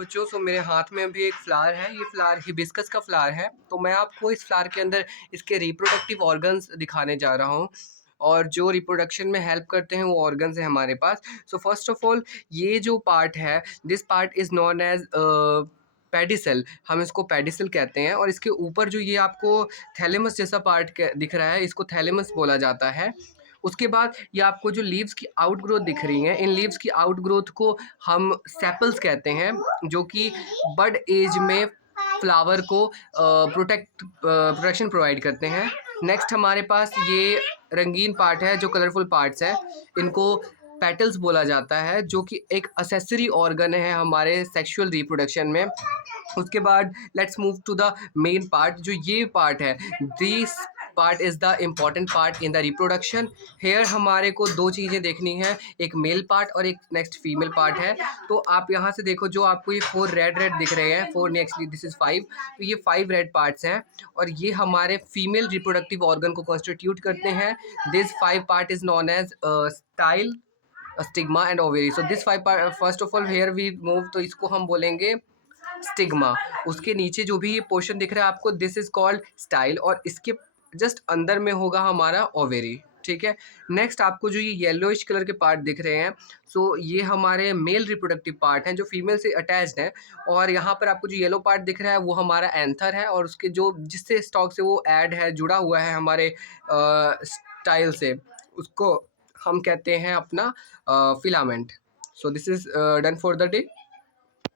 बच्चों सो मेरे हाथ में अभी एक फ्लावर है। ये फ्लावर हिबिस्कस का फ्लावर है। तो मैं आपको इस फ्लावर के अंदर इसके रिप्रोडक्टिव ऑर्गन्स दिखाने जा रहा हूँ और जो रिप्रोडक्शन में हेल्प करते हैं वो ऑर्गन्स हैं हमारे पास। सो फर्स्ट ऑफ ऑल ये जो पार्ट है, this part is known as pedicel. हम इसको पेडिसल कहते हैं और इसके ऊपर जो ये आपको थैलेमस जैसा पार्ट दिख रहा है, इसको थैलेमस बोला जाता है। उसके बाद ये आपको जो लीव्स की आउटग्रोथ दिख रही हैं, इन लीव्स की आउटग्रोथ को हम सेपल्स कहते हैं, जो कि बड एज में फ्लावर को प्रोटेक्शन प्रोवाइड करते हैं। नेक्स्ट हमारे पास ये रंगीन पार्ट है, जो कलरफुल पार्ट्स हैं, इनको पेटल्स बोला जाता है, जो कि एक असेसरी ऑर्गन है हमारे सेक्सुअल रिप्रोडक्शन में। उसके बाद let's move to the main part. जो ये पार्ट है, this part is the important part in the reproduction. Here हमारे को दो चीज़ें देखनी है, एक मेल पार्ट और एक नेक्स्ट फीमेल पार्ट है। तो आप यहाँ से देखो, जो आपको ये 4 रेड रेड दिख रहे हैं, 4 एक्चुअली दिस इज़ 5, तो ये 5 रेड पार्ट्स हैं और ये हमारे फीमेल रिप्रोडक्टिव ऑर्गन को कॉन्स्टिट्यूट करते हैं। This 5 part is known as style, stigma and ovary. So this 5 part, first of all here we move, तो इसको हम बोलेंगे स्टिग्मा। उसके नीचे जो भी ये पोर्शन दिख रहा है आपको, दिस इज कॉल्ड स्टाइल, और इसके जस्ट अंदर में होगा हमारा ओवेरी। ठीक है। नेक्स्ट आपको जो ये येलोइश कलर के पार्ट दिख रहे हैं, सो ये हमारे मेल रिप्रोडक्टिव पार्ट हैं जो फीमेल से अटैच्ड हैं। और यहाँ पर आपको जो येलो पार्ट दिख रहा है वो हमारा एंथर है, और उसके जो जिससे स्टॉक से वो ऐड है, जुड़ा हुआ है हमारे स्टाइल से, उसको हम कहते हैं अपना filament. So this is done for the day.